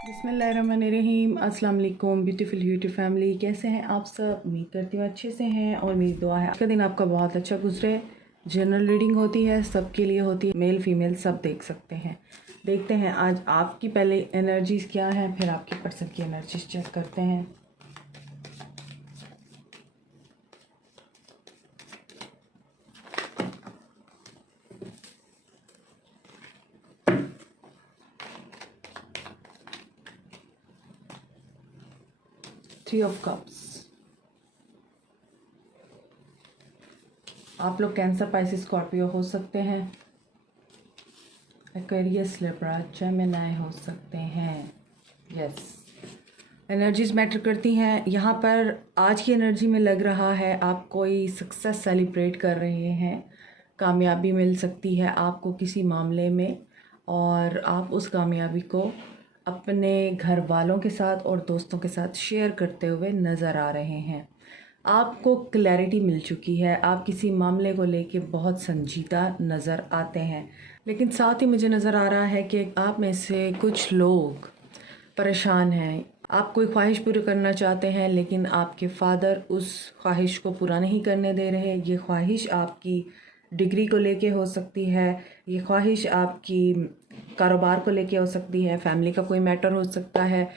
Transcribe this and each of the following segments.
बिस्मिल्लाहिर्रहमानिर्रहीम। अस्सलाम वालेकुम ब्यूटीफुल यूट्यूब फैमिली, कैसे हैं आप सब? उम्मीद करती हूँ अच्छे से हैं और मेरी दुआ है आज का दिन आपका बहुत अच्छा गुजरे। जनरल रीडिंग होती है, सबके लिए होती है, मेल फीमेल सब देख सकते हैं। देखते हैं आज आपकी पहले एनर्जीज़ क्या हैं, फिर आपके पर्सन की एनर्जीज चेक करते हैं। थ्री ऑफ कप्स, आप लोग कैंसर, पाइसिस, स्कॉर्पियो हो सकते हैं। एक्वेरियस, लिब्रा, जेमिनी हो सकते हैं। यस, एनर्जीज मैटर करती हैं। यहाँ पर आज की एनर्जी में लग रहा है आप कोई सक्सेस सेलिब्रेट कर रहे हैं, कामयाबी मिल सकती है आपको किसी मामले में और आप उस कामयाबी को अपने घर वालों के साथ और दोस्तों के साथ शेयर करते हुए नज़र आ रहे हैं। आपको क्लैरिटी मिल चुकी है, आप किसी मामले को लेके बहुत संजीदा नज़र आते हैं, लेकिन साथ ही मुझे नज़र आ रहा है कि आप में से कुछ लोग परेशान हैं। आप कोई ख्वाहिश पूरी करना चाहते हैं लेकिन आपके फादर उस ख्वाहिश को पूरा नहीं करने दे रहे। ये ख्वाहिश आपकी डिग्री को लेके हो सकती है, ये ख्वाहिश आपकी कारोबार को लेके हो सकती है, फैमिली का कोई मैटर हो सकता है,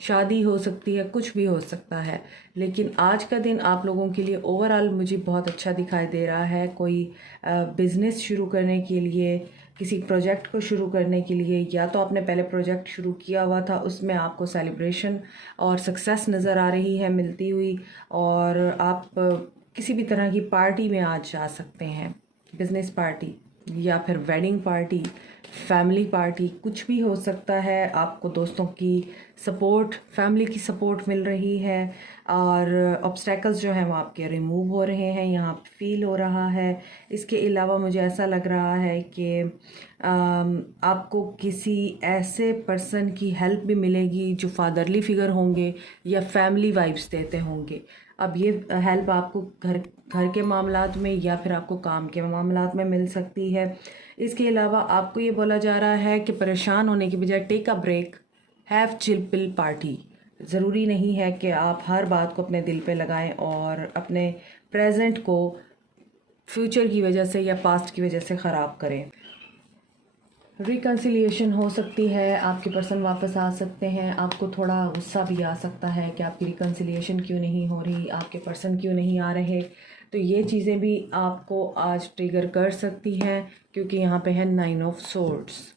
शादी हो सकती है, कुछ भी हो सकता है। लेकिन आज का दिन आप लोगों के लिए ओवरऑल मुझे बहुत अच्छा दिखाई दे रहा है। कोई बिज़नेस शुरू करने के लिए, किसी प्रोजेक्ट को शुरू करने के लिए, या तो आपने पहले प्रोजेक्ट शुरू किया हुआ था उसमें आपको सेलिब्रेशन और सक्सेस नज़र आ रही है मिलती हुई, और आप किसी भी तरह की पार्टी में आज जा सकते हैं, बिज़नेस पार्टी या फिर वेडिंग पार्टी, फैमिली पार्टी, कुछ भी हो सकता है। आपको दोस्तों की सपोर्ट, फैमिली की सपोर्ट मिल रही है और ऑब्स्टेकल्स जो हैं वो आपके रिमूव हो रहे हैं, यहाँ फील हो रहा है। इसके अलावा मुझे ऐसा लग रहा है कि आपको किसी ऐसे पर्सन की हेल्प भी मिलेगी जो फादरली फिगर होंगे या फैमिली वाइब्स देते होंगे। अब ये हेल्प आपको घर के मामलात में या फिर आपको काम के मामलात में मिल सकती है। इसके अलावा आपको ये बोला जा रहा है कि परेशान होने की बजाय take a break, have chill pill party. ज़रूरी नहीं है कि आप हर बात को अपने दिल पे लगाएं और अपने प्रेजेंट को फ्यूचर की वजह से या पास्ट की वजह से ख़राब करें। रिकन्सिलिएशन हो सकती है, आपके पर्सन वापस आ सकते हैं। आपको थोड़ा गुस्सा भी आ सकता है कि आपकी रिकन्सिलिएशन क्यों नहीं हो रही, आपके पर्सन क्यों नहीं आ रहे। तो ये चीज़ें भी आपको आज ट्रिगर कर सकती हैं क्योंकि यहाँ पे है 9 ऑफ सोर्ड्स।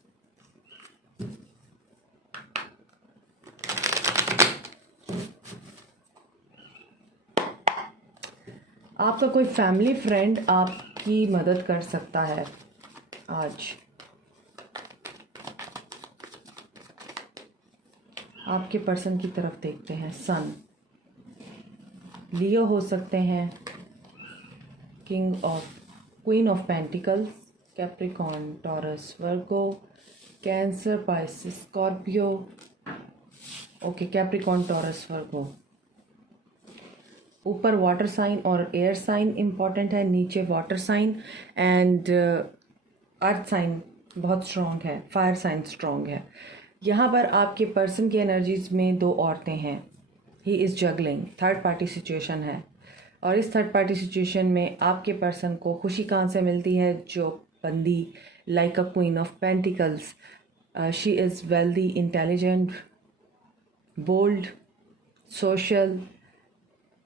आपका कोई फैमिली फ्रेंड आपकी मदद कर सकता है आज। आपके पर्सन की तरफ देखते हैं। सन, लियो हो सकते हैं, queen of pentacles, Capricorn, Taurus, Virgo, Cancer, Pisces, Scorpio. Okay, Capricorn, Taurus, Virgo. ऊपर वाटर साइन और एयर साइन इम्पॉर्टेंट है, नीचे water sign and earth sign बहुत स्ट्रॉन्ग है, फायर साइन स्ट्रॉन्ग है। यहाँ पर आपके पर्सन की एनर्जीज में दो औरतें हैं। He is juggling, third party situation है और इस थर्ड पार्टी सिचुएशन में आपके पर्सन को खुशी कहाँ से मिलती है? जो बंदी like a queen of pentacles, she is wealthy, intelligent, bold, social,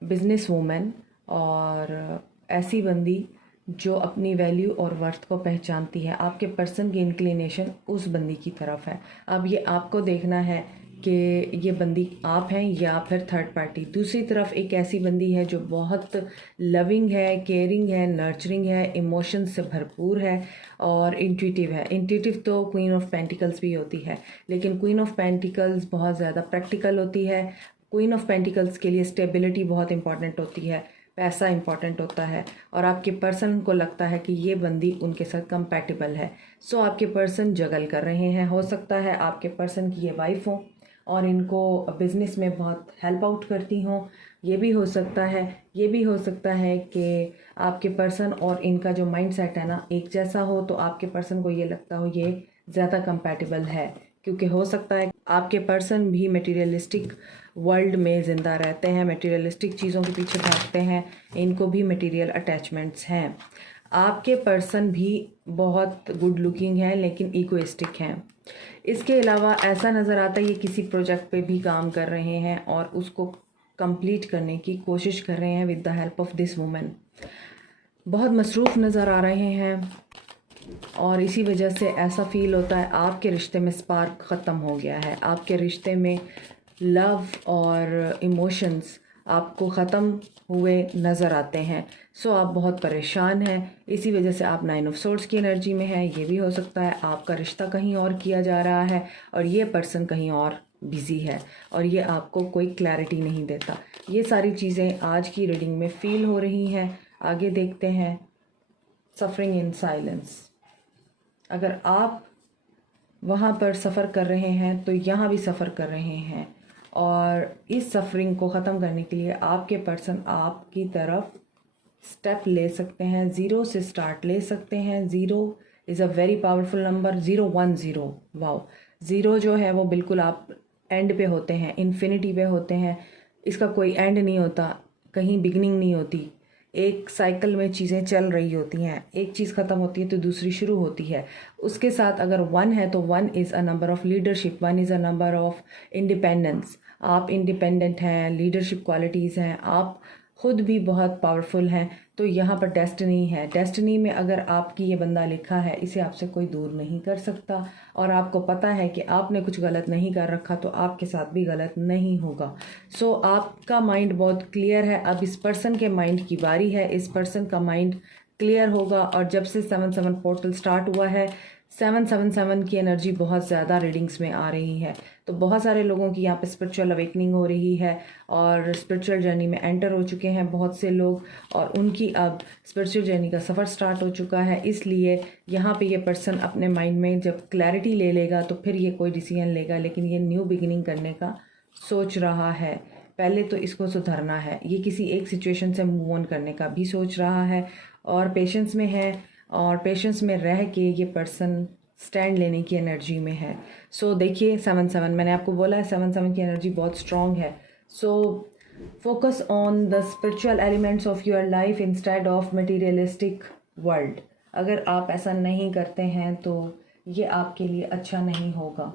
business women और ऐसी बंदी जो अपनी वैल्यू और वर्थ को पहचानती है। आपके पर्सन की इंक्लिनेशन उस बंदी की तरफ है। अब ये आपको देखना है कि ये बंदी आप हैं या फिर थर्ड पार्टी। दूसरी तरफ एक ऐसी बंदी है जो बहुत लविंग है, केयरिंग है, नर्चरिंग है, इमोशन से भरपूर है और इंट्यूटिव है। इंट्यूटिव तो क्वीन ऑफ पेंटिकल्स भी होती है, लेकिन क्वीन ऑफ पेंटिकल्स बहुत ज़्यादा प्रैक्टिकल होती है। क्वीन ऑफ पेंटिकल्स के लिए स्टेबिलिटी बहुत इंपॉर्टेंट होती है, पैसा इंपॉर्टेंट होता है और आपके पर्सन को लगता है कि ये बंदी उनके साथ कंपैटिबल है। सो आपके पर्सन जगल कर रहे हैं। हो सकता है आपके पर्सन की ये वाइफ हो और इनको बिज़नेस में बहुत हेल्प आउट करती हों। ये भी हो सकता है, ये भी हो सकता है कि आपके पर्सन और इनका जो माइंड सेट है ना एक जैसा हो, तो आपके पर्सन को ये लगता हो ये ज़्यादा कंपैटिबल है, क्योंकि हो सकता है आपके पर्सन भी मटेरियलिस्टिक वर्ल्ड में ज़िंदा रहते हैं, मटेरियलिस्टिक चीज़ों के पीछे भागते हैं, इनको भी मटेरियल अटैचमेंट्स हैं। आपके पर्सन भी बहुत गुड लुकिंग है लेकिन ईगोइस्टिक हैं। इसके अलावा ऐसा नज़र आता है ये किसी प्रोजेक्ट पे भी काम कर रहे हैं और उसको कंप्लीट करने की कोशिश कर रहे हैं with the help of this woman. बहुत मसरूफ़ नज़र आ रहे हैं और इसी वजह से ऐसा फ़ील होता है आपके रिश्ते में स्पार्क ख़त्म हो गया है, आपके रिश्ते में लव और इमोशंस आपको ख़त्म हुए नज़र आते हैं। सो आप बहुत परेशान हैं, इसी वजह से आप 9 ऑफ सोर्ड्स की एनर्जी में है। ये भी हो सकता है आपका रिश्ता कहीं और किया जा रहा है और ये पर्सन कहीं और बिज़ी है और ये आपको कोई क्लैरिटी नहीं देता। ये सारी चीज़ें आज की रीडिंग में फ़ील हो रही हैं। आगे देखते हैं। Suffering in silence. अगर आप वहाँ पर सफ़र कर रहे हैं तो यहाँ भी सफ़र कर रहे हैं और इस सफ़रिंग को ख़त्म करने के लिए आपके पर्सन आपकी तरफ स्टेप ले सकते हैं। 0 से स्टार्ट ले सकते हैं। 0 is a very powerful number. 010 wow. 0 जो है वो बिल्कुल आप एंड पे होते हैं, इन्फिनिटी पे होते हैं। इसका कोई एंड नहीं होता, कहीं बिगनिंग नहीं होती। एक साइकिल में चीज़ें चल रही होती हैं, एक चीज़ ख़त्म होती है तो दूसरी शुरू होती है। उसके साथ अगर 1 है तो 1 is a number of leadership, 1 is a number of independence. आप इंडिपेंडेंट हैं, लीडरशिप क्वालिटीज़ हैं, आप ख़ुद भी बहुत पावरफुल हैं। तो यहाँ पर डेस्टिनी है। डेस्टिनी में अगर आपकी ये बंदा लिखा है, इसे आपसे कोई दूर नहीं कर सकता और आपको पता है कि आपने कुछ गलत नहीं कर रखा तो आपके साथ भी गलत नहीं होगा। सो आपका माइंड बहुत क्लियर है। अब इस पर्सन के माइंड की बारी है। इस पर्सन का माइंड क्लियर होगा और जब से 7-7 पोर्टल स्टार्ट हुआ है, 777 की एनर्जी बहुत ज़्यादा रीडिंग्स में आ रही है। तो बहुत सारे लोगों की यहाँ पे स्पिरिचुअल अवेकनिंग हो रही है और स्पिरिचुअल जर्नी में एंटर हो चुके हैं बहुत से लोग और उनकी अब स्पिरिचुअल जर्नी का सफ़र स्टार्ट हो चुका है। इसलिए यहाँ पे ये पर्सन अपने माइंड में जब क्लैरिटी ले लेगा तो फिर ये कोई डिसीजन लेगा, लेकिन ये न्यू बिगिनिंग करने का सोच रहा है। पहले तो इसको सुधरना है। ये किसी एक सिचुएशन से मूव ऑन करने का भी सोच रहा है और पेशेंस में है और पेशेंस में रह के ये पर्सन स्टैंड लेने की एनर्जी में है। सो देखिए 7-7 मैंने आपको बोला है 7-7 की एनर्जी बहुत स्ट्रॉन्ग है। So focus on the spiritual elements of your life instead of materialistic world. अगर आप ऐसा नहीं करते हैं तो ये आपके लिए अच्छा नहीं होगा।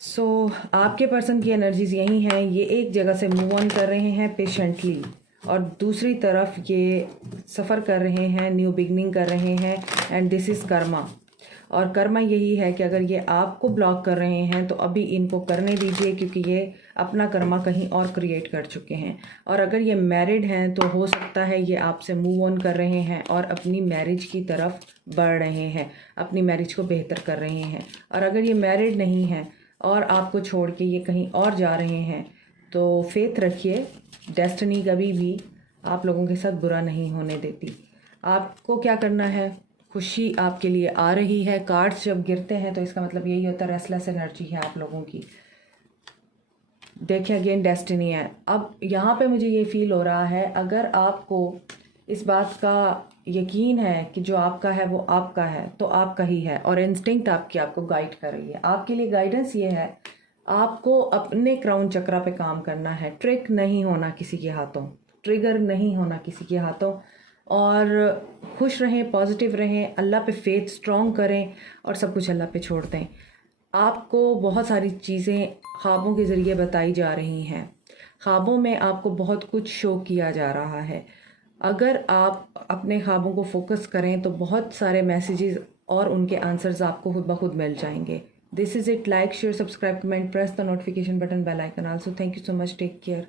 सो आपके पर्सन की एनर्जीज यही हैं। ये एक जगह से मूव ऑन कर रहे हैं पेशेंटली और दूसरी तरफ ये सफ़र कर रहे हैं, न्यू बिगनिंग कर रहे हैं एंड दिस इज़ कर्मा। और कर्मा यही है कि अगर ये आपको ब्लॉक कर रहे हैं तो अभी इनको करने दीजिए, क्योंकि ये अपना कर्मा कहीं और क्रिएट कर चुके हैं। और अगर ये मैरिड हैं तो हो सकता है ये आपसे मूव ऑन कर रहे हैं और अपनी मैरिज की तरफ बढ़ रहे हैं, अपनी मैरिज को बेहतर कर रहे हैं। और अगर ये मैरिड नहीं हैं और आपको छोड़ के ये कहीं और जा रहे हैं तो फेथ रखिए, डेस्टिनी कभी भी आप लोगों के साथ बुरा नहीं होने देती। आपको क्या करना है, खुशी आपके लिए आ रही है। कार्ड्स जब गिरते हैं तो इसका मतलब यही होता है रेस्टलेस एनर्जी है आप लोगों की। देखिए अगेन डेस्टिनी है। अब यहाँ पे मुझे ये फील हो रहा है, अगर आपको इस बात का यकीन है कि जो आपका है वो आपका है तो आपका ही है और इंस्टिंक्ट आपको गाइड कर रही है। आपके लिए गाइडेंस ये है, आपको अपने क्राउन चक्रा पे काम करना है। ट्रिक नहीं होना किसी के हाथों, ट्रिगर नहीं होना किसी के हाथों और खुश रहें, पॉजिटिव रहें, अल्लाह पे फेथ स्ट्रॉन्ग करें और सब कुछ अल्लाह पे छोड़ दें। आपको बहुत सारी चीज़ें ख्वाबों के ज़रिए बताई जा रही हैं। ख्वाबों में आपको बहुत कुछ शो किया जा रहा है। अगर आप अपने ख्वाबों को फोकस करें तो बहुत सारे मैसेजेस और उनके आंसर्स आपको खुद ब खुद मिल जाएंगे। This is it. Like, share, subscribe, comment, press the notification button, bell icon. Also thank you so much. Take care.